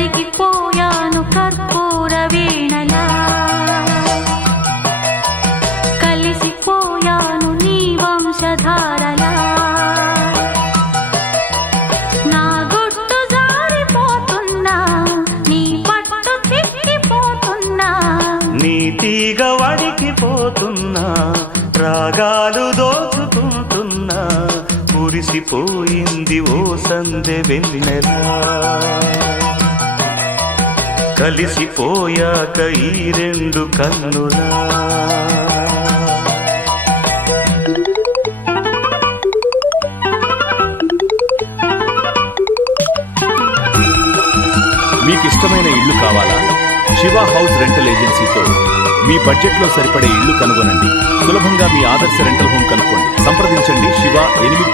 కరిగిపోయాను కర్పూర వీణలా కలిసిపోయాను నీ వంశధారలా నా గుట్టు జారిపోతున్నా నీ పట్టు చిక్కిపోతున్నా నీ తీగ వడికిపోతున్నా రాగాలు దోచుకుంటున్నా కురిసిపోయింది ఓ సందె వెన్నెలా కలిసిపోయాక ఈ రెండు కన్నులా మీకు ఇష్టమైన ఇల్లు కావాలా? శివ హౌస్ రెంటల్ ఏజెన్సీతో మీ బడ్జెట్లో సరిపడే ఇల్లు కనుగొనండి. సులభంగా మీ ఆదర్శ రెంటల్ హోమ్ కనుక్కోండి. సంప్రదించండి శివ 8